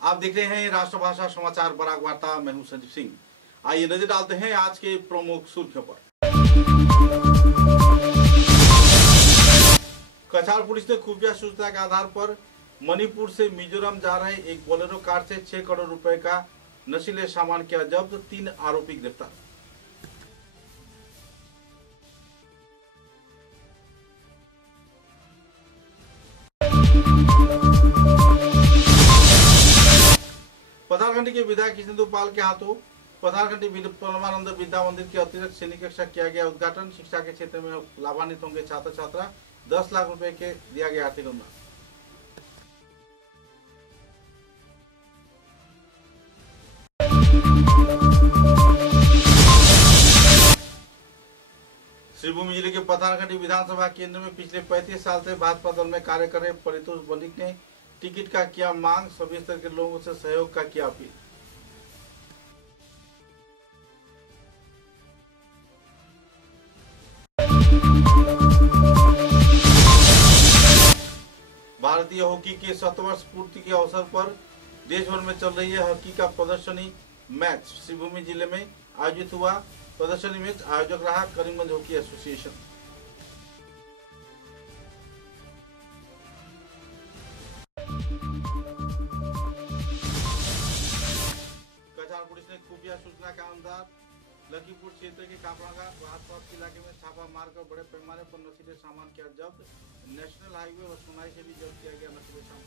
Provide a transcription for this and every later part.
आप देख रहे हैं राष्ट्रभाषा समाचार बराक वार्ता। मैं हूं संजीव सिंह। आइए नजर डालते हैं आज के प्रमुख सुर्खियों पर। कछार पुलिस ने खुफिया सूचना के आधार पर मणिपुर से मिजोरम जा रहे एक बोलेरो कार से 6 करोड़ रुपए का नशीले सामान किया जब्त, 3 आरोपी गिरफ्तार। पथारघंटी के विधायक कृष्णदेव पाल के हाथों पथारघंटी परमानंद विद्या मंदिर के अतिरिक्त श्रेणी कक्षा किया गया उद्घाटन। शिक्षा के क्षेत्र में लाभान्वित होंगे छात्र छात्रा। 10 लाख रुपए के दिया गया आर्थिक अनुदान। श्रीभूमि जिले के पथारघंटी विधानसभा केंद्र में पिछले 35 साल से भाजपा दल में कार्य कर रहे परितोष बनिक ने टिकट का किया मांग। सभी स्तर के लोगों से सहयोग का किया अपील। भारतीय हॉकी के 7 वर्ष पूर्ति के अवसर पर देश भर में चल रही है हॉकी का प्रदर्शनी मैच। श्रीभूमि जिले में आयोजित हुआ प्रदर्शनी मैच। आयोजक रहा करीमगंज हॉकी एसोसिएशन। कछार पुलिस ने खुफिया सूचना के अनुसार लखीमपुर क्षेत्र के कापड़ागा राजपथ इलाके में छापा मारकर बड़े पैमाने पर नशीले सामान किया जब्त। नेशनल हाईवे और सुनाई से भी जब्त किया गया नशीले सामान।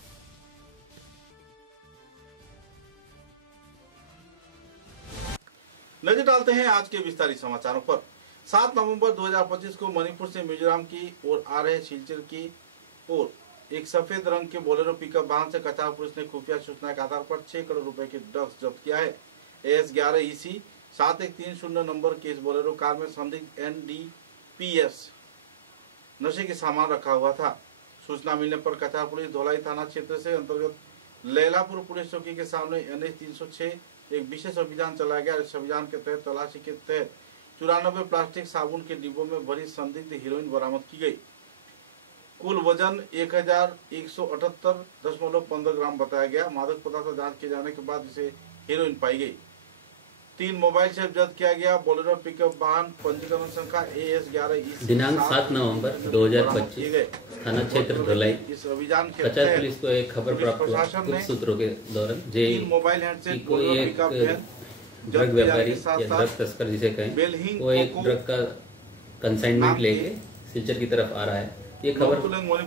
नजर डालते हैं आज के विस्तारित समाचारों पर। 7 नवंबर 2025 को मणिपुर से मिजोरम की ओर आ रहे सिलचर की ओर एक सफेद रंग के बोलेरो पिकअप वाहन से कछार पुलिस ने खुफिया सूचना के आधार पर 6 करोड़ रुपए के ड्रग्स जब्त किया है। AS11 EC 7130 नंबर के इस बोलेरो कार में संदिग्ध NDPS नशे के सामान रखा हुआ था। सूचना मिलने पर कछार पुलिस धोलाई थाना क्षेत्र से अंतर्गत लैलापुर पुलिस चौकी के सामने NH 306 एक विशेष अभियान चलाया गया। इस अभियान के तहत तलाशी के तहत 94 प्लास्टिक साबुन के डिब्बों में भरी संदिग्ध हीरोइन बरामद की गई। कुल वजन 1178.15 ग्राम बताया गया। मादक पदार्थ जांच किए जाने के बाद इसे हीरोइन पाई गई। 3 मोबाइल से जब्त किया गया। बोलेरो पिकअप वाहन पंजीकरण संख्या AS11 EC दिनांक 7 नवंबर 2025 थाना क्षेत्र धोलाई। इस अभियान के कछार पुलिस को एक खबर प्राप्त हुआ गुप्त सूत्रों के दौरान जे मोबाइल हैंडसेट कोई एक ड्रग व्यापारी या ड्रग तस्कर जिसे कहें वो एक ड्रग का कंसाइनमेंट लेके सिलचर की तरफ आ रहा है। ये खबर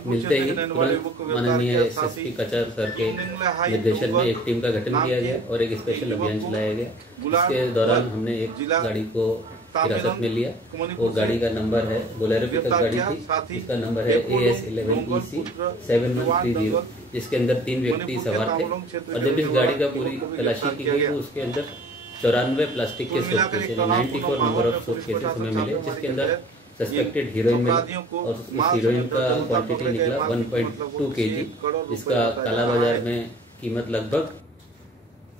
मिलते ही माननीय SSP कछार सर के निर्देशन में एक टीम का गठन किया गया और एक स्पेशल अभियान चलाया गया। इसके दौरान हमने एक गाड़ी को हिरासत में लिया। वो गाड़ी का नंबर है बोलेरो पिकअप गाड़ी थी। इसका नंबर है AS11 EC 7130 जिसके अंदर 3 व्यक्ति सवार थे। और जब इस गाड़ी का पूरी तलाशी की गई तो उसके अंदर 94 प्लास्टिक के सूटकेस 94 नंबर ऑफ सूटकेसेस हमें मिले जिसके अंदर सस्पेक्टेड हीरोइन मिला और इस हीरोइन का क्वांटिटी निकला 1.2 kg जिसका काला बाजार में कीमत लगभग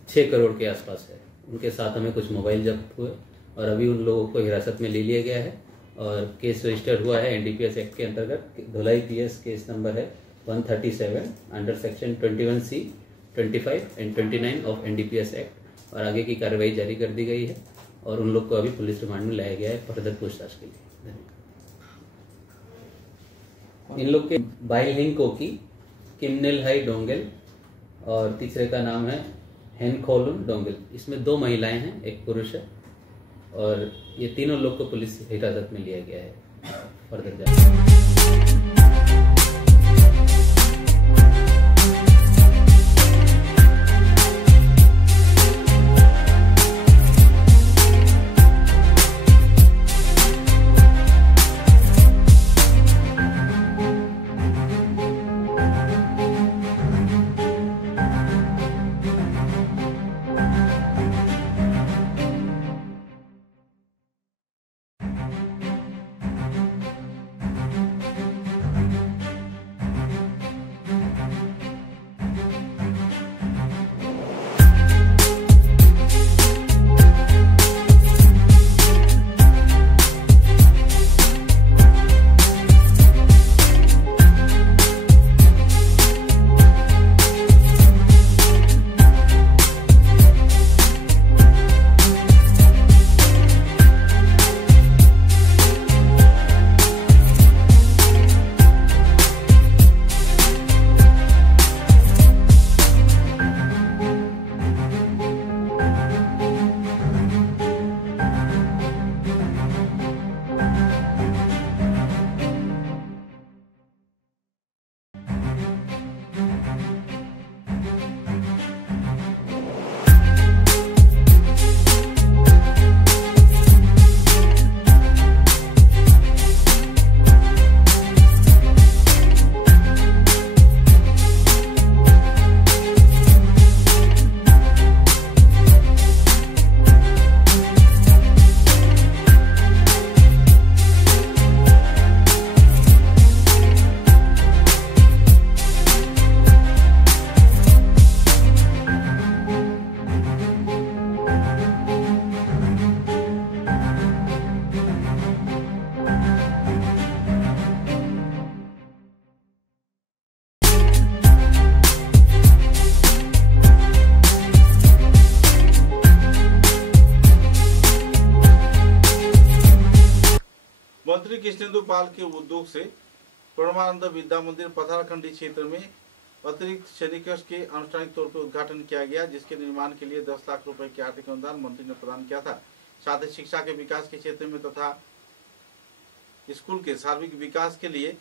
6 करोड़ के आसपास है। उनके साथ हमें कुछ मोबाइल जब्त हुए और अभी उन लोगों को हिरासत में ले लिया गया है और केस रजिस्टर्ड हुआ है NDPS एक्ट के अंतर्गत। धोलाई PS केस नंबर है 137 under section 21C 25 and 29 of NDPS act और आगे की कार्रवाई जारी कर दी गई है और उन लोग को अभी पुलिस रिमांड में लाया गया है फर्दर पूछताछ के लिए। इन लोग के बाइलिंग कोकी, किमनेल हाई डोंगेल और तीसरे का नाम है हेनखोलुन डोंगेल। इसमें 2 महिलाएं हैं, एक पुरुष है और ये तीनों लोग को पुलिस हिरासत में लिया गया है फर्दर जांच। मंत्री कृष्णेंदु पाल के उद्योग से परमानंद विद्या मंदिर पथारखंडी क्षेत्र में अतिरिक्त श्रेणीकक्ष के आनुष्ठानिक तौर पर उद्घाटन किया गया, जिसके निर्माण के लिए 10 लाख रुपए के आर्थिक अनुदान मंत्री ने प्रदान किया था। साथ ही शिक्षा के विकास के क्षेत्र में तथा स्कूल के सार्वजनिक विकास के लिए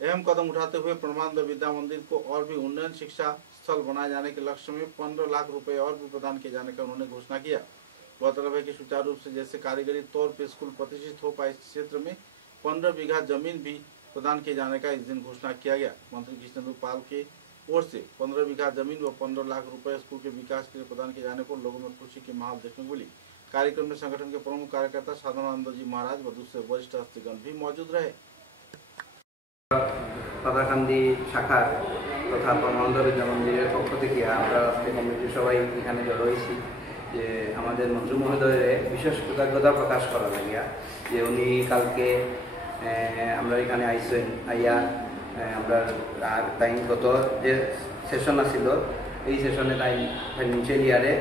अहम कदम उठाते हुए परमानंद विद्या मंदिर को और भी उन्नयन शिक्षा स्थल बनाए जाने के लक्ष्य में 15 लाख रुपए और भी प्रदान किए जाने का उन्होंने घोषणा किया। गौरतलब है कि सुचारू रूप से जैसे कारीगरी तौर पर स्कूल प्रतिष्ठित हो पाए, इस क्षेत्र में 15 बीघा जमीन भी प्रदान किए जाने का इस दिन घोषणा किया गया। मंत्री कृष्णेंदु पाल के ओर से 15 बीघा जमीन व 15 लाख रुपए स्कूल के विकास के लिए प्रदान किए जाने पर लोगों में खुशी की माहौल देखने को मिली। कार्यक्रम में संगठन के प्रमुख कार्यकर्ता साधनानंद जी महाराज व दूसरे वरिष्ठ हस्तीगण भी मौजूद रहे। पथारखंडी शाखा तथा परमानंद विद्या मंदिर पक्ष থেকে আমরা আজকে কমিটির সবাই এখানে জড়ো হয়েছি যে আমাদের মন্ত্রী মহোদয়ের বিশেষ কৃতজ্ঞতা প্রকাশ করা লাগিয়া যে উনি কালকে আমরা এখানে আইসেন আইয়া আমরা আর টাইম গত যে সেশন আছিল এই সেশনে টাইম ফাইন্যান্সিয়াল ইয়ারে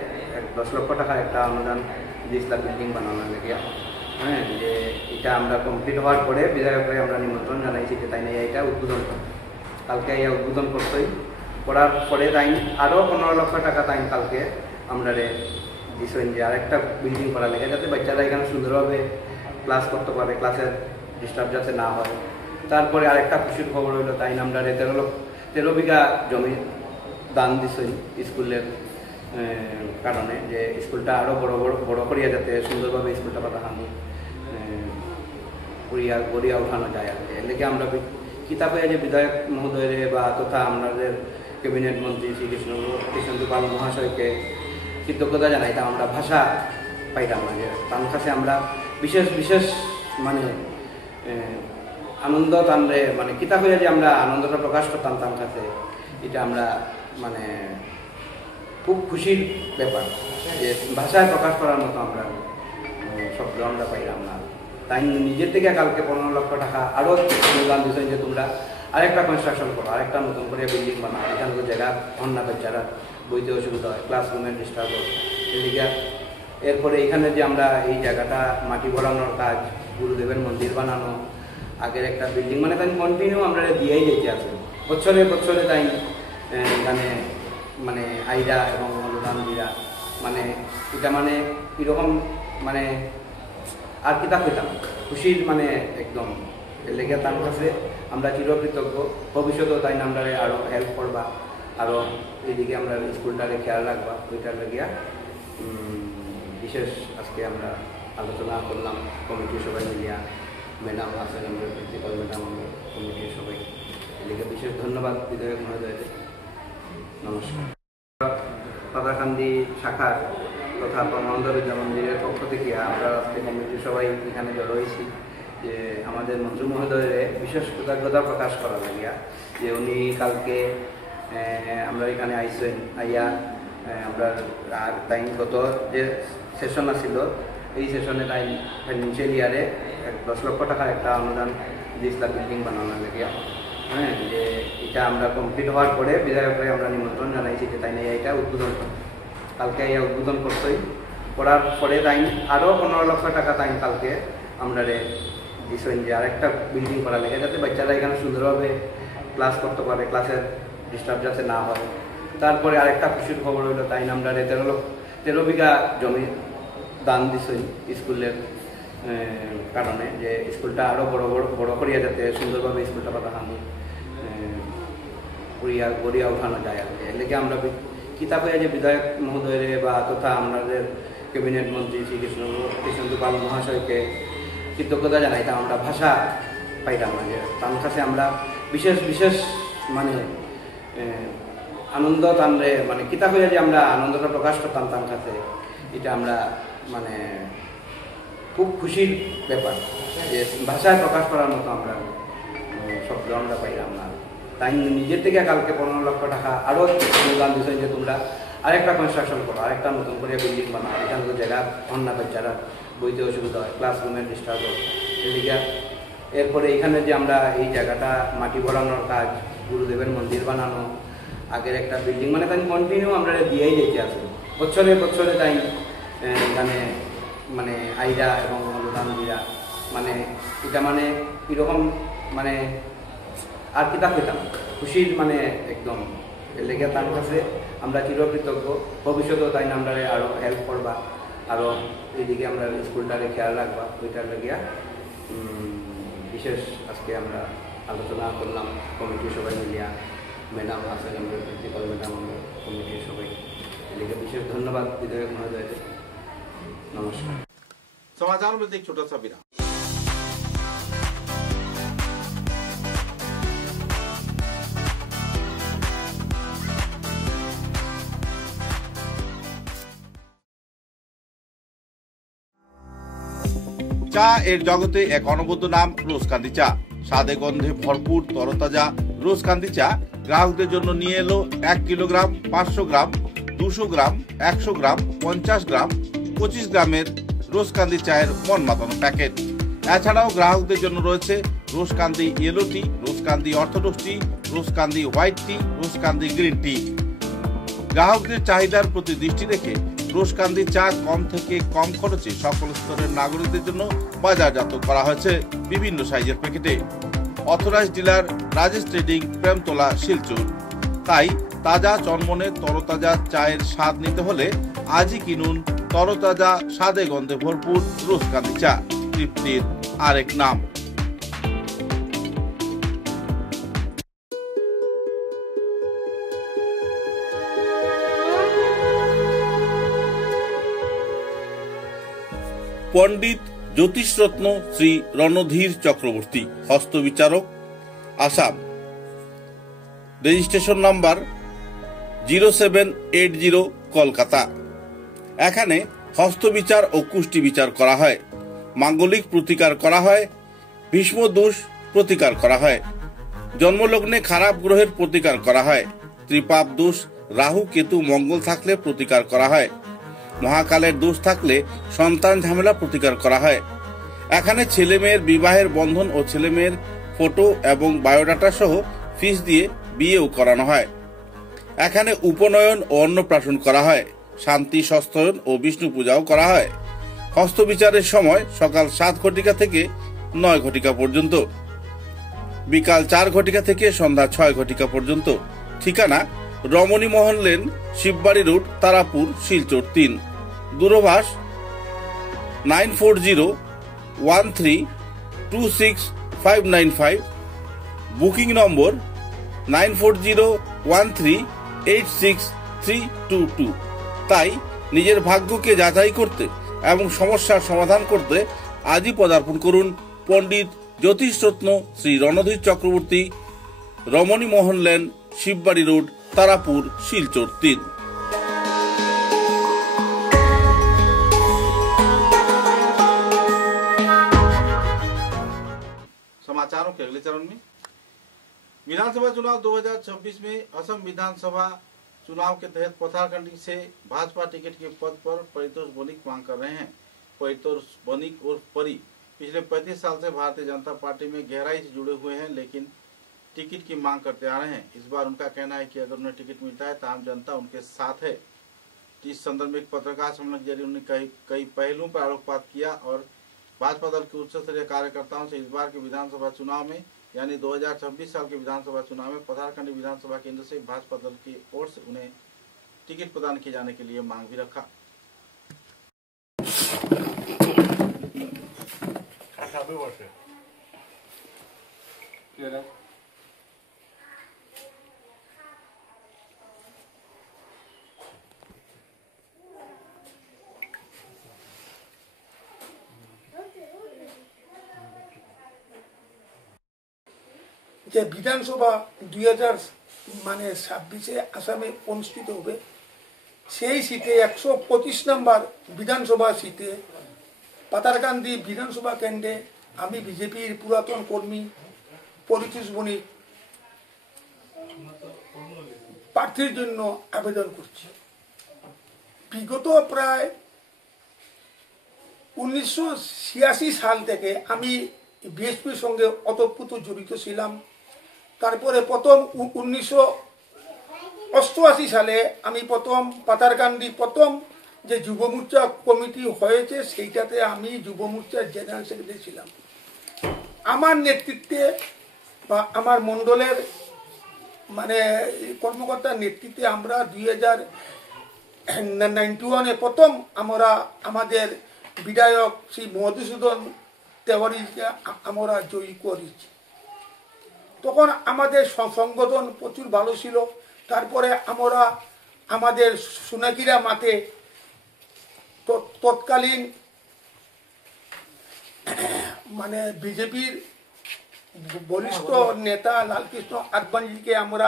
10 লক্ষ টাকা একটা অনুদান 20 লাখ বিল্ডিং বানানোর লাগিয়া হ্যাঁ যে এটা আমরা কমপ্লিট হওয়ার পরে বিধায়ককে আমরা নিমন্ত্রণ জানাইছি যে তাই নিয়ে এটা উদ্বোধন কালকে এই উদ্বোধন করতেই করার পরে তাই আরও 15 লক্ষ টাকা তাই কালকে আমরা দিছেন যে আরেকটা বিল্ডিং করা লাগে যাতে বাচ্চারা এখানে সুন্দরভাবে ক্লাস করতে পারে, ক্লাসের ডিস্টার্ব যাতে না হয়। তারপরে আরেকটা খুশির খবর হইল তাই আমরা 13 বিঘা জমি দান দিছেন স্কুলের কারণে যে স্কুলটা আরও বড় করিয়া যাতে সুন্দরভাবে স্কুলটা পাঠানো গড়িয়া উঠানো যায় আর কি। এর লেগে আমরা কিতাবে যে বিধায়ক মহোদয়ের বা তথা আমাদের ক্যাবিনেট মন্ত্রী শ্রী কৃষ্ণেন্দু পাল মহাশয়কে কৃতজ্ঞতা জানাইতাম। আমরা ভাষা পাইতাম না যে তার কাছে আমরা বিশেষ মানে আনন্দ টানলে মানে কিতাব হয়ে যে আমরা আনন্দটা প্রকাশ করতাম তার কাছে, এটা আমরা মানে খুব খুশির ব্যাপার যে ভাষায় প্রকাশ করার মতো আমরা শব্দ আমরা পাইলাম না। তাই নিজের থেকে কালকে 15 লক্ষ টাকা আরও অনুদান দিয়েছেন যে তোমরা আরেকটা কনস্ট্রাকশন করো, আরেকটা নতুন করে বিল্ডিং বানাও, এখানে তো জায়গা হন না, বাচ্চারা বইতে অসুবিধা হয়, ক্লাসরুমের ডিস্টার্ব হয়। এদিকে এরপরে এখানে যে আমরা এই জায়গাটা মাটি ভরানোর কাজ, গুরুদেবের মন্দির বানানো, আগের একটা বিল্ডিং মানে তাই কন্টিনিউ আমরা দিয়েই যেতে আছে বছরে তাই এখানে মানে আইরা এবং অনুদান দিয়া মানে এটা মানে এরকম মানে আর কিতাব পেতাম খুশির মানে একদম। এর লেগে তার কাছে আমরা চিরকৃতজ্ঞ। ভবিষ্যতেও তাই আমরা আরও হেল্প করবা, আরও এইদিকে আমরা স্কুলটাকে খেয়াল রাখবা, ওইটার লেগিয়া বিশেষ আজকে আমরা আলোচনা করলাম কমিটির সবাই মিলিয়া। ম্যাডাম আছেন আমাদের প্রিন্সিপাল ম্যাডাম, কমিটির সবাই এদিকে বিশেষ ধন্যবাদ বিধায়ক মহোদয়কে। নমস্কার। পথারখন্ডী শাখা তথা परमानंद विद्या मंदिर पक्ष থেকে আমরা আজকে কমিটির সবাই এখানে জড়ো হয়েছি যে আমাদের মন্ত্রী মহোদয়ের বিশেষ কৃতজ্ঞতা প্রকাশ করা লাগিয়া যে উনি কালকে আমরা এখানে আইসেন আইয়া আমরা আর টাইম গত যে সেশন আছিল এই সেশনে টাইম ফাইন্যান্সিয়াল ইয়ারে 10 লক্ষ টাকা একটা অনুদান 20 লাখ বিল্ডিং বানানোর লাগিয়া হ্যাঁ যে এটা আমরা কমপ্লিট হওয়ার পরে বিধায়ককে আমরা নিমন্ত্রণ জানাইছি যে তাই নিয়ে এটা উদ্বোধন কালকে এই উদ্বোধন করতেই করার পরে তাই আরও 15 লক্ষ টাকা তাই কালকে আমরা দিছেন যে আরেকটা বিল্ডিং করা লাগে যাতে বাচ্চারা এখানে সুন্দরভাবে ক্লাস করতে পারে, ক্লাসের ডিস্টার্ব যাতে না হয়। তারপরে আরেকটা খুশির খবর হইল তাই আমরা 13 বিঘা জমি দান দিছেন স্কুলের কারণে যে স্কুলটা আরও বড় করিয়া যাতে সুন্দরভাবে স্কুলটা পাঠানো গড়িয়া উঠানো যায় আর কি। এর লেগে আমরা কিতাবে যে বিধায়ক মহোদয়ের বা তথা আমাদের ক্যাবিনেট মন্ত্রী শ্রী কৃষ্ণেন্দু পাল মহাশয়কে কৃতজ্ঞতা জানাইতাম। আমরা ভাষা পাইতাম না যে তার কাছে আমরা বিশেষ মানে আনন্দ টানলে মানে কিতাব হয়ে যে আমরা আনন্দটা প্রকাশ করতাম তার কাছে, এটা আমরা মানে খুব খুশির ব্যাপার যে ভাষায় প্রকাশ করার মতো আমরা শব্দ আমরা পাইলাম না। তাই নিজের থেকে কালকে 15 লক্ষ টাকা আরও অনুদান দিয়েছেন যে তোমরা আরেকটা কনস্ট্রাকশন করো, আরেকটা নতুন করে বিল্ডিং বানাও, এখানে তো জায়গা হন না, বাচ্চারা বইতে অসুবিধা হয়, ক্লাসরুমের ডিস্টার্ব হয়। এদিকে এরপরে এখানে যে আমরা এই জায়গাটা মাটি ভরানোর কাজ, গুরুদেবের মন্দির বানানো, আগের একটা বিল্ডিং মানে তাই কন্টিনিউ আমরা দিয়েই যেতে আছে বছরে তাই এখানে মানে আইরা এবং অনুদান দিয়া মানে এটা মানে কীরকম মানে আর কিতাব পেতাম খুশির মানে একদম লেগে তার কাছে আমরা চিরকৃতজ্ঞ। ভবিষ্যতেও তাই আমরা আরও হেল্প করবা, আরও এইদিকে আমরা স্কুলটাকে খেয়াল রাখবা, ওইটার লাগিয়া বিশেষ আজকে আমরা আলোচনা করলাম কমিটির সবাই মিলিয়া, ম্যাডাম আছেন আমাদের প্রিন্সিপাল ম্যাডাম, আমরা কমিটির সবাই এদিকে বিশেষ ধন্যবাদ বিধায়ক মহোদয়কে। नमस्कार। समाचार में एक छोटा सा विराम। চা এর জগতে এক অনবদ্য নাম রোজকান্দি চা। স্বাদে গন্ধে ভরপুর তরতাজা রোজকান্দি চা গ্রাহকদের জন্য নিয়ে এলো 1 কিলোগ্রাম, 500 গ্রাম, 200 গ্রাম, 100 গ্রাম, 50 গ্রাম, 25 গ্রামের রোজকান্দি চায়ের মন মাতানো প্যাকেট। এছাড়াও গ্রাহকদের জন্য রয়েছে রোজকান্দি ইয়েলো টি, রোজকান্দি অর্থোডক্স টি, রোজকান্দি হোয়াইট টি, রোজকান্দি গ্রিন টি। গ্রাহকদের চাহিদার প্রতি দৃষ্টি রেখে রোজকান্দি চা কম থেকে কম খরচে সকল স্তরের নাগরিকদের জন্য বাজারজাত করা হয়েছে বিভিন্ন সাইজের প্যাকেটে। Authorised dealer Rajesh trading, Premtala, Silchar. তাই তাজা চনমনে তরতাজা চায়ের স্বাদ নিতে হলে আজই কিনুন তরতাজা স্বাদে গন্ধে ভরপুর রোজকান্দি চা, তৃপ্তির আরেক নাম। পণ্ডিত জ্যোতিষরত্ন শ্রী রণধীর চক্রবর্তী, হস্তবিচারক, আসাম। Registration number 0780, Kolkata. এখানে হস্তবিচার ও কুষ্টি বিচার করা হয়, মাঙ্গলিক প্রতিকার করা হয়, ভীষ্ম দোষ প্রতিকার করা হয়, জন্মলগ্নে খারাপ গ্রহের প্রতিকার করা হয়, ত্রিপাপ দোষ, রাহু কেতু মঙ্গল থাকলে প্রতিকার করা হয়, মহাকালের দোষ থাকলে সন্তান ঝামেলা প্রতিকার করা হয়। এখানে ছেলে মেয়ের বিবাহের বন্ধন ও ছেলে মেয়ের ফটো এবং বায়োডাটা সহ ফিস দিয়ে বিয়েও করানো হয়। এখানে উপনয়ন ও অন্নপ্রাশন করা হয়, শান্তি সস্তয়ন ও বিষ্ণু পূজাও করা হয়। হস্তবিচারের সময় সকাল 7 ঘটিকা থেকে 9 ঘটিকা পর্যন্ত, বিকাল 4 ঘটিকা থেকে সন্ধ্যা 6 ঘটিকা পর্যন্ত। ঠিকানা রমণী মোহন লেন, শিববাড়ি রোড, তারাপুর, শিলচর 3। দূরভাষ 9401326595। Booking number 9401386322। তাই নিজের ভাগ্যকে যাচাই করতে এবং সমস্যার সমাধান করতে আজই পদার্পণ করুন পণ্ডিত জ্যোতিষরত্ন শ্রী রণধীর চক্রবর্তী, রমণী মোহন লেন, শিববাড়ি রোড, तारापुर, शिलचर 3। समाचारों के अगले चरण में विधानसभा चुनाव 2026 में असम विधानसभा चुनाव के तहत पथारकंडी से भाजपा टिकट के पद पर परितोष बनिक मांग कर रहे हैं। परितोष बनिक और परी पिछले 35 साल से भारतीय जनता पार्टी में गहराई से जुड़े हुए हैं, लेकिन टिकट की मांग करते आ रहे हैं। इस बार उनका कहना है कि अगर उन्हें टिकट मिलता है तो आम जनता उनके साथ है। इस संदर्भ में एक पत्रकार सम्मेलन के जरिए उन्होंने कई पहलुओं पर आलोकपात किया और भाजपा दल के उच्च स्तरीय कार्यकर्ताओं से इस बार के विधानसभा चुनाव में यानी 2026 साल के विधानसभा चुनाव में पथारकंडी विधानसभा केंद्र से भाजपा दल की ओर से उन्हें टिकट प्रदान किए जाने के लिए मांग भी रखा। যে বিধানসভা 2026 আসামে অনুষ্ঠিত হবে, সেই সিটে 125 নম্বর বিধানসভা সিটে পাতারকান্দি বিধানসভা কেন্দ্রে আমি বিজেপির পুরাতন কর্মী পরিতোষ বণিক প্রার্থীর জন্য আবেদন করছি। বিগত প্রায় 1986 সাল থেকে আমি বিএসপির সঙ্গে ওতপ্রোত জড়িত ছিলাম। তারপরে প্রথম 1988 সালে আমি প্রথম পাতারকান্দি প্রথম যে যুব মোর্চা কমিটি হয়েছে সেইটাতে আমি যুব মোর্চার জেনারেল সেক্রেটারি ছিলাম। আমার নেতৃত্বে বা আমার মণ্ডলের মানে কর্মকর্তার নেতৃত্বে আমরা 2091-এ প্রথম আমরা আমাদের বিধায়ক শ্রী মধুসূদন তেওয়ারিকে আমরা জয়ী করেছি। তখন আমাদের সংগঠন প্রচুর ভালো ছিল। তারপরে আমরা আমাদের সোনাকিরা মাঠে তৎকালীন মানে বিজেপির বলিষ্ঠ নেতা লালকৃষ্ণ আদবানিকে আমরা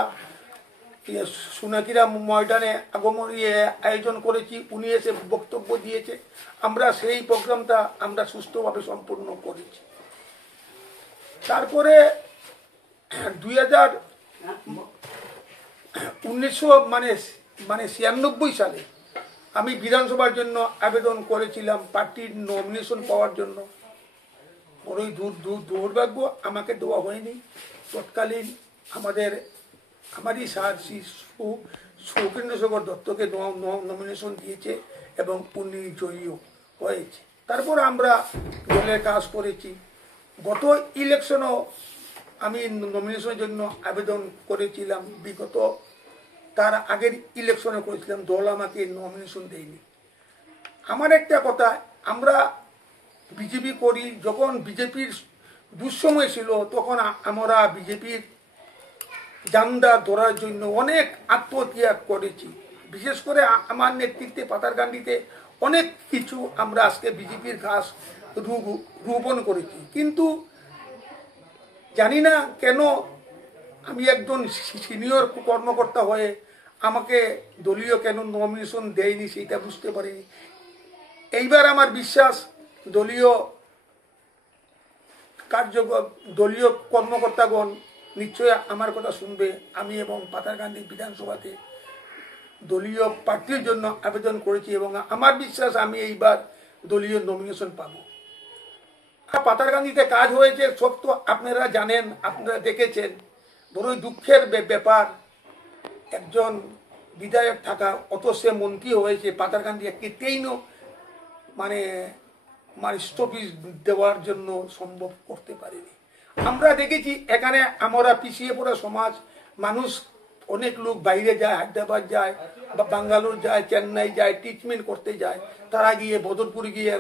সোনাকিরা ময়দানে আগমন আয়োজন করেছি। উনি এসে বক্তব্য দিয়েছে, আমরা সেই প্রোগ্রামটা আমরা সুষ্ঠুভাবে সম্পূর্ণ করেছি। তারপরে 1996 সালে আমি বিধানসভার জন্য আবেদন করেছিলাম পার্টির নমিনেশন পাওয়ার জন্য। বড়ই দুর্ভাগ্য, আমাকে দেওয়া হয়নি। তৎকালীন আমারই স্যার শ্রী সৌকেন্দ্রশেখর দত্তকে নমিনেশন দিয়েছে এবং উনি জয়ীও হয়েছে। তারপর আমরা দলের কাজ করেছি। গত ইলেকশনও আমি নমিনেশনের জন্য আবেদন করেছিলাম, বিগত তার আগের ইলেকশনে করেছিলাম, দল আমাকে নমিনেশন দেয়নি। আমার একটা কথা, আমরা বিজেপি করি, যখন বিজেপির দুঃসময় ছিল তখন আমরা বিজেপির জান্দা ধরার জন্য অনেক আত্মত্যাগ করেছি। বিশেষ করে আমার নেতৃত্বে পাতারকান্দিতে অনেক কিছু আমরা আজকে বিজেপির ঘাস রোপণ করেছি। কিন্তু জানি না কেন আমি একজন সিনিয়র কর্মকর্তা হয়ে আমাকে দলীয় কেন নমিনেশন দেয়নি সেটা বুঝতে পারিনি। এইবার আমার বিশ্বাস দলীয় দলীয় কর্মকর্তাগণ নিশ্চয় আমার কথা শুনবে। আমি এবং পাতারকান্দি বিধানসভাতে দলীয় প্রার্থীর জন্য আবেদন করেছি এবং আমার বিশ্বাস আমি এইবার দলীয় নমিনেশন পাব। পাতারকান্দিতে কাজ হয়েছে সব তো আপনারা জানেন, আপনারা দেখেছেন। বড়ই দুঃখের ব্যাপার, একজন বিধায়ক থাকা অত সে মন্ত্রী হয়েছে, পাতারকান্দি একটি ট্রেনও মানে স্টপেজ দেওয়ার জন্য সম্ভব করতে পারেনি। আমরা দেখেছি এখানে আমরা পিছিয়ে পড়া সমাজ, মানুষ অনেক লোক বাইরে যায়, হায়দ্রাবাদ যায় বা বাঙ্গালোর যায়, চেন্নাই যায়, ট্রিটমেন্ট করতে যায়। তারা গিয়ে বদরপুর গিয়ে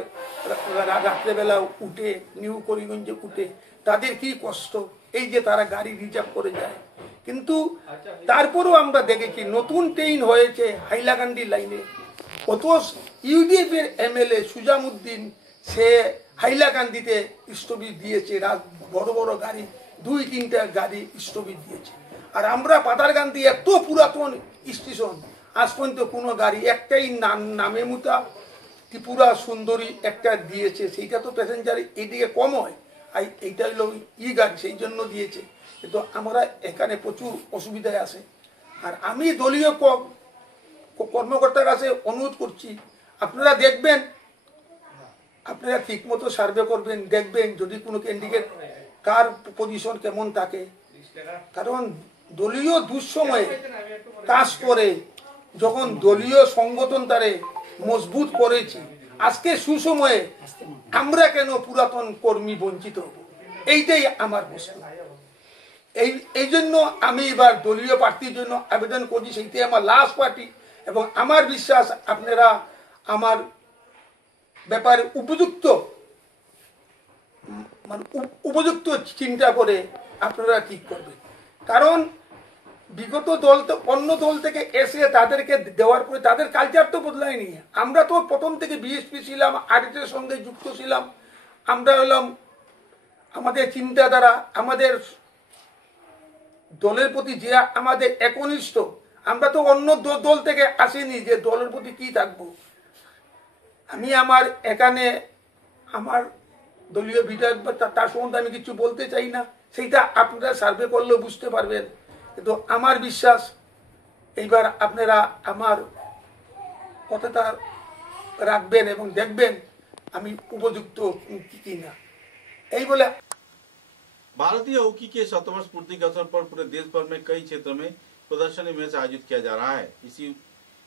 রাত্রেবেলা উঠে, নিউ করিগঞ্জে উঠে, তাদের কি কষ্ট, এই যে তারা গাড়ি রিজার্ভ করে যায়। কিন্তু তারপরেও আমরা দেখেছি নতুন ট্রেন হয়েছে হাইলাকান্দি লাইনে, অথচ ইউডিএফ এর এমএলএ সুজামউদ্দিন সে হাইলাকান্দিতে স্থগিত দিয়েছে। বড় বড় গাড়ি 2-3টা গাড়ি স্থগিত দিয়েছে। আর আমরা পাতারকান্দি এত পুরাতন স্টেশন, আজ পর্যন্ত কোনো গাড়ি একটাই নামে মুতা ত্রিপুরা সুন্দরী একটা দিয়েছে, সেইটা তো প্যাসেঞ্জার এইদিকে কম হয়, আর এইটা হলো গাড়ি, সেই জন্য দিয়েছে। কিন্তু আমরা এখানে প্রচুর অসুবিধায় আছে। আর আমি দলীয় কর্মকর্তার কাছে অনুরোধ করছি, আপনারা দেখবেন, আপনারা ঠিক মতো সার্ভে করবেন, দেখবেন যদি কোনো ক্যান্ডিডেট কার পজিশন কেমন থাকে। কারণ দলীয় দুঃসময়ে কাজ করে যখন দলীয় সংগঠন তারে মজবুত করেছি, আজকে সুসময়ে আমরা কেন পুরাতন কর্মী বঞ্চিত হব, এইটাই আমার প্রশ্ন। এই জন্য আমি এবার দলীয় প্রার্থীর জন্য আবেদন করছি, সেইটাই আমার লাস্ট পার্টি। এবং আমার বিশ্বাস আপনারা আমার ব্যাপারে উপযুক্ত চিন্তা করে আপনারা ঠিক করবেন। কারণ বিগত দল তো অন্য দল থেকে এসে তাদেরকে দেওয়ার পরে তাদের কালচার তো বদলায়নি। আমরা তো প্রথম থেকে বিএসপি ছিলাম, আরএসএস এর সঙ্গে যুক্ত ছিলাম। আমরা হলাম আমাদের চিন্তাধারা, আমাদের দলের প্রতি যে আমাদের একনিষ্ঠ, আমরা তো অন্য দল থেকে আসিনি যে দলের প্রতি কি থাকবো। আমি আমার এখানে আমার দলীয় বিধায়ক তার সম্বন্ধে আমি কিছু বলতে চাই না, সেইটা আপনারা সার্ভে করলেও বুঝতে পারবেন। কিন্তু আমার বিশ্বাস এইবার আপনারা আমার কথাটা রাখবেন এবং দেখবেন আমি উপযুক্ত কিনা। এই বলে भारतीय हॉकी के शतवर्ष पूर्ति के अवसर पर पूरे देश भर में कई क्षेत्रों में प्रदर्शनी मैच आयोजित किया जा रहा है। इसी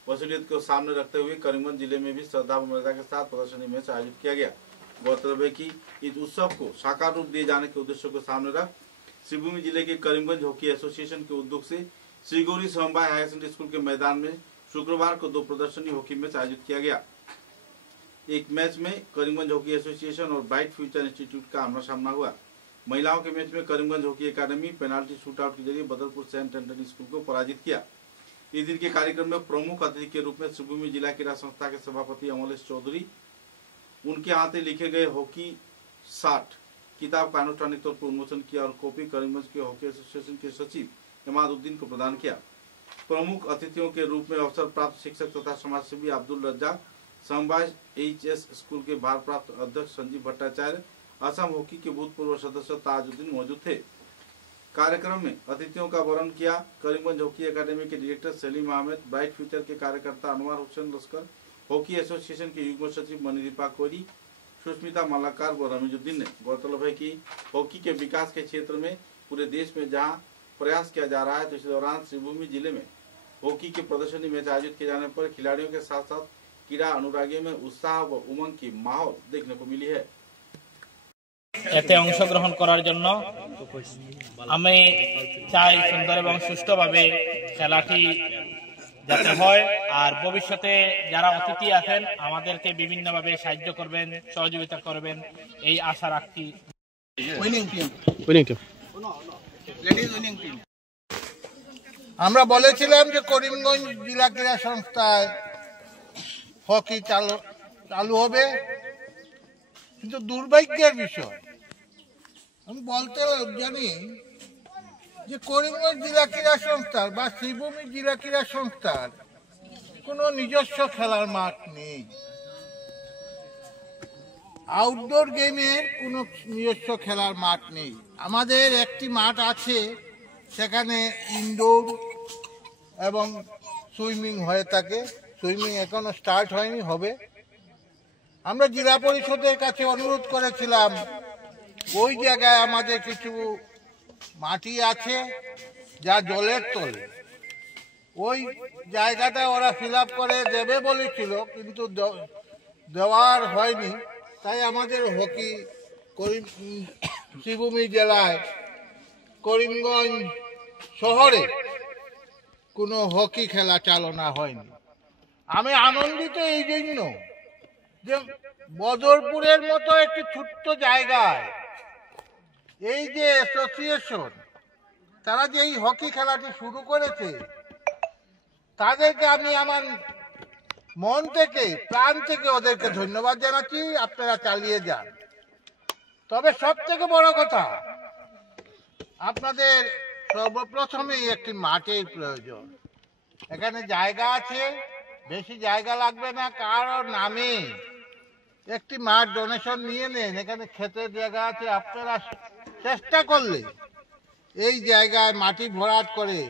वसूलियत को सामने रखते हुए करीमगंज जिले में भी श्रद्धा व मर्यादा के साथ प्रदर्शनी मैच आयोजित किया गया। गौरतलब है कि इस उत्सव को साकार रूप दिए जाने के उद्देश्य को सामने रख शिवभूमि जिले के करीमगंज हॉकी एसोसिएशन के उद्योग से Shri Gauri Sambay Higher Secondary School के मैदान में शुक्रवार को 2 प्रदर्शनी हॉकी मैच आयोजित किया गया। एक मैच में करीमगंज हॉकी एसोसिएशन और ब्राइट फ्यूचर इंस्टीट्यूट का आमना सामना हुआ। महिलाओं के मैच में करीमगंज हॉकी अकादमी पेनाल्टी शूटआउट के जरिए बदरपुर सेंट एंटनी स्कूल को पराजित किया। इस दिन के कार्यक्रम में प्रमुख अतिथि के रूप में शिवभूमि जिला क्रीड़ा संस्था के सभापति अमलेश चौधरी, उनके हाथे लिखे गए हॉकी 60 किताब का आनुष्ठानिक तौर पर उन्मोचन किया और कॉपी करीमगंज के हॉकी एसोसिएशन के सचिव इमादुद्दीन को प्रदान किया। प्रमुख अतिथियों के रूप में अवसर प्राप्त शिक्षक तथा समाजसेवी अब्दुल रज्जाक, समबाय एचएस स्कूल के भारप्राप्त अध्यक्ष संजीव भट्टाचार्य, असम हॉकी के भूतपूर्व सदस्य ताजुद्दीन मौजूद थे। कार्यक्रम में अतिथियों का वरण किया करीमगंज हॉकी अकादमी के director Salim Ahmed, bright future के कार्यकर्ता अनवर हुसैन लश्कर, हॉकी एसोसिएशन के युग्म सचिव मनीदीपा कोरी, सुष्मिता मलाकार व रमीजुद्दीन ने। गौरतलब है कि हॉकी के विकास के क्षेत्र में पूरे देश में जहां प्रयास किया जा रहा है, तो इस दौरान शिवभूमि जिले में हॉकी के प्रदर्शनी मैच आयोजित किए जाने पर खिलाड़ियों के साथ साथ क्रीड़ा अनुरागियों में उत्साह व उमंग की माहौल देखने को मिली है। এতে অংশগ্রহণ করার জন্য আমি চাই সুন্দর এবং সুষ্ঠুভাবে খেলাটি যাতে হয় আর ভবিষ্যতে যারা অতিথি আছেন আমাদেরকে বিভিন্নভাবে সাহায্য করবেন, সহযোগিতা করবেন এই আশা রাখছি। আমরা বলেছিলাম যে করিমগঞ্জ জেলা ক্রীড়া সংস্থায় হকি চালু হবে, কিন্তু দুর্ভাগ্যের বিষয় আমি বলতে জানি যে করিমগঞ্জ জেলা ক্রীড়া সংস্থার বা শিবভূমি জেলা ক্রীড়া সংস্থার কোনো নিজস্ব খেলার মাঠ নেই। আউটডোর গেমের কোনো নিজস্ব খেলার মাঠ নেই। আমাদের একটি মাঠ আছে, সেখানে ইনডোর এবং সুইমিং হয়ে থাকে। সুইমিং এখনো স্টার্ট হয়নি, হবে। আমরা জেলা পরিষদের কাছে অনুরোধ করেছিলাম ওই জায়গায় আমাদের কিছু মাটি আছে যা জলের তলে, ওই জায়গাটা ওরা ফিল আপ করে দেবে বলেছিল, কিন্তু দেওয়ার হয়নি। তাই আমাদের হকি শিবভূমি জেলায় করিমগঞ্জ শহরে কোনো হকি খেলা চালনা হয়নি। আমি আনন্দিত এই জন্য যে বদরপুরের মতো একটি ছোট্ট জায়গায় এই যে অ্যাসোসিয়েশন, তারা যে এই হকি খেলাটি শুরু করেছে, তাদেরকে আমি আমার মন থেকে প্রাণ থেকে ওদেরকে ধন্যবাদ জানাচ্ছি। আপনারা চালিয়ে যান। তবে সব থেকে বড় কথা, আপনাদের সর্বপ্রথমেই একটি মাঠের প্রয়োজন। এখানে জায়গা আছে, বেশি জায়গা লাগবে না, কারোর নামে একটি মাঠ ডোনেশন নিয়ে নেন। এখানে ক্ষেতের জায়গা আছে, আপনারা চেষ্টা করলে এই জায়গায় মাটি ভরাট করে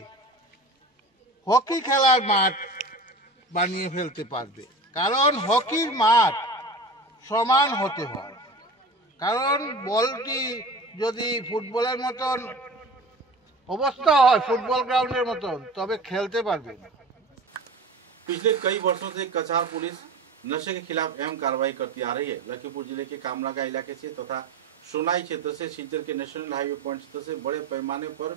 হকি খেলার মাঠ বানিয়ে ফেলতে পারবে। কারণ হকির মাঠ সমান হতে হয়, কারণ বলটি যদি ফুটবলের মতন অবস্থা হয়, ফুটবল গ্রাউন্ডের মতন, তবে খেলতে পারবে না। पिछले कई वर्षों से कछार पुलिस नशे के खिलाफ अहम कार्रवाई करती आ रही है। लखीमपुर जिले के कामरागा इलाके से तथा सोनाई क्षेत्र से सिलचर के नेशनल हाईवे पॉइंट क्षेत्र से बड़े पैमाने पर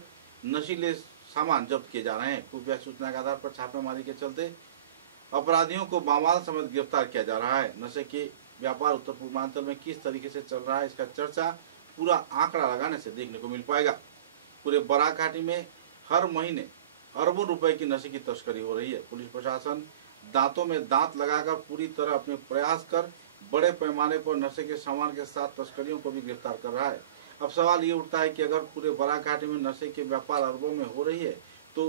नशीले सामान जब्त किए जा रहे हैं। खुफिया सूचना के आधार पर छापेमारी के चलते अपराधियों को बामाल समेत गिरफ्तार किया जा रहा है। नशे के व्यापार उत्तर पूर्वांचल में किस तरीके से चल रहा है, इसका चर्चा पूरा आंकड़ा लगाने से देखने को मिल पाएगा। पूरे बराक घाटी में हर महीने अरबों रुपए की नशे की तस्करी हो रही है। पुलिस प्रशासन दांतों में दांत लगाकर पूरी तरह अपने प्रयास कर बड़े पैमाने पर नशे के सामान के साथ तस्करियों को भी गिरफ्तार कर रहा है। अब सवाल ये उठता है कि अगर पूरे बराक घाटी में नशे के व्यापार अरबों में हो रही है, तो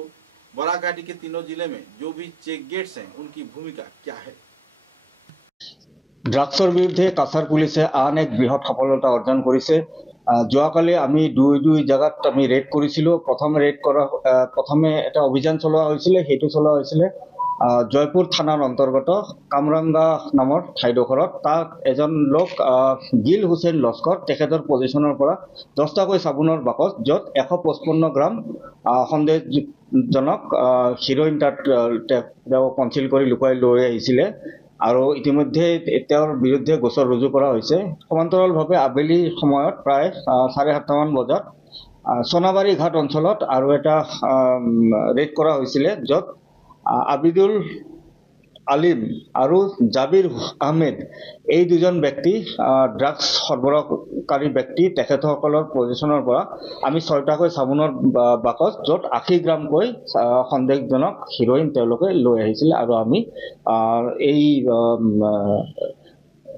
बराक घाटी के तीनों जिले में जो भी चेक गेट्स हैं, उनकी भूमिका क्या है। ড্ৰাগছৰ বিৰুদ্ধে কাছাৰ পুলিচে আন এক বৃহৎ সফলতা অৰ্জন কৰিছে। যোৱাকালি আমি দুই জায়গাত আমি ৰেড কৰিছিলোঁ। প্ৰথমে এটা অভিযান চলোৱা হৈছিলে, সেইটো চলোৱা হৈছিলে জয়পুৰ থানাৰ অন্তৰ্গত কামৰাংগা নামৰ ঠাইডোখৰত। তাত এজন লোক গিল হুছেইন লস্কৰ, তেখেতৰ পজিশ্যনৰ পৰা 10টাকৈ চাবোনৰ বাকচ, য'ত 155 গ্ৰাম জনক হিৰোইন তাত কনচিল কৰি লুকুৱাই লৈ আহিছিলে আৰু ইতিমধ্যে তেওঁৰ বিৰুদ্ধে গোচৰ ৰুজু কৰা হৈছে। সমান্তৰালভাৱে আবেলি সময়ত প্ৰায় 7:30 বজাত সোনাবাৰী ঘাট অঞ্চলত আৰু এটা ৰেড কৰা হৈছিলে, য'ত আবিদুল আলিম আৰু জাবিৰ আহমেদ এই দুজন ব্যক্তি ড্ৰাগছ সৰবৰাহকাৰী ব্যক্তি, তেখেতসকলৰ পজিশ্যনৰ পৰা আমি 6টাকৈ চাবোনৰ বাকচ, য'ত 80 গ্ৰামকৈ সন্দেহজনক হিৰোইন তেওঁলোকে লৈ আহিছিলে আৰু আমি এই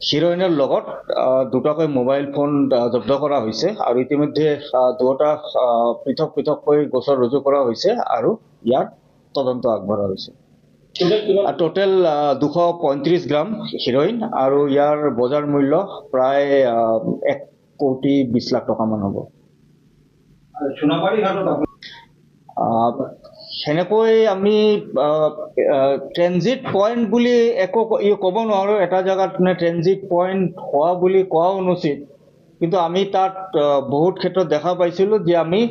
হিৰোইনৰ লগত 2টাকৈ মোবাইল ফোন জব্দ কৰা হৈছে আৰু ইতিমধ্যে 2টা পৃথক পৃথককৈ গোচৰ ৰুজু কৰা হৈছে আৰু ইয়াৰ তদন্ত আগবঢ়া হৈছে। টোটেল 235 গ্ৰাম হিৰোইন আৰু ইয়াৰ বজাৰ মূল্য প্ৰায় 1,20,00,000 টকামান হ'ব। সেনেকৈ আমি ট্ৰেনজিট পইণ্ট বুলি একো ক'ব নোৱাৰোঁ। এটা জেগাত ট্ৰেনজিট পইণ্ট হোৱা বুলি কোৱাও অনুচিত, কিন্তু আমি তাত বহুত ক্ষেত্ৰত দেখা পাইছিলোঁ যে আমি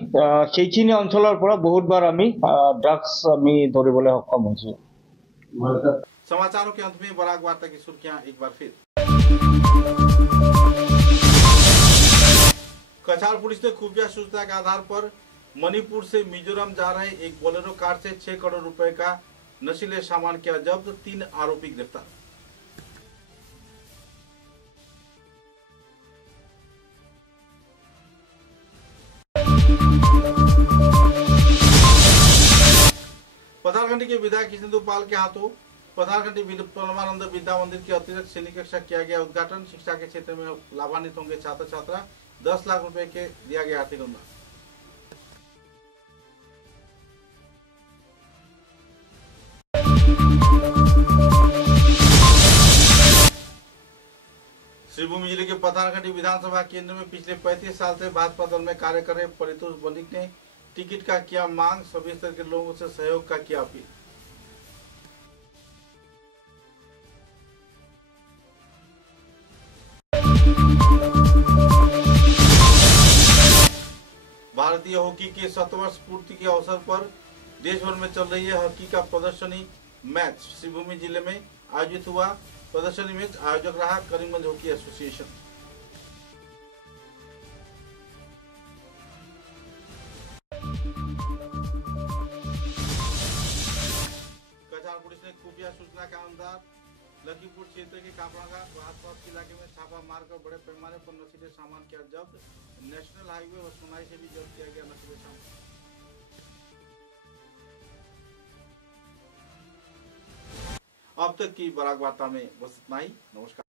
সেইখিনি অঞ্চলৰ পৰা বহুতবাৰ আমি ড্ৰাগছ আমি ধৰিবলৈ সক্ষম হৈছোঁ। समाचारों के अंत में बराक वार्ता की सुर्खियां एक बार फिर। कछार पुलिस ने खुफिया सूचना के आधार पर मणिपुर से मिजोरम जा रहे एक बोलेरो कार से 6 करोड़ रुपए का नशीले सामान किया जब्त, 3 आरोपी गिरफ्तार। पथारखंडी के विधायक कृष्णेंदु पाल के हाथों पथारखंडी परमानंद विद्या मंदिर की अतिरिक्त श्रेणी कक्षा किया गया उद्घाटन। शिक्षा के क्षेत्र में लाभान्वित होंगे छात्र छात्रा, 10 लाख रुपए के दिया गया आर्थिक अनुदान। श्रीभूमि जिले के पथारखंडी विधानसभा केंद्र में पिछले 35 साल से भाजपा दल में कार्य कर रहे परितोष बनिक ने टिकट का किया मांग, सभी स्तर के लोगों से सहयोग का किया अपील। भारतीय हॉकी के 7वर्ष पूर्ति के अवसर पर देश भर में चल रही है हॉकी का प्रदर्शनी मैच। श्रीभूमि जिले में आयोजित हुआ प्रदर्शनी मैच, आयोजक रहा करीमगंज हॉकी एसोसिएशन। कछार पुलिस ने खुफिया सूचना के अनुसार लखीपुर क्षेत्र के कापड़ागा व आसपास के इलाके में छापा मारकर बड़े पैमाने पर नशीले सामान किया जब्त। नेशनल हाईवे व सोनाई से भी जब्त किया गया नशीले सामान। अब तक की बराक वार्ता में बस इतना ही। नमस्कार।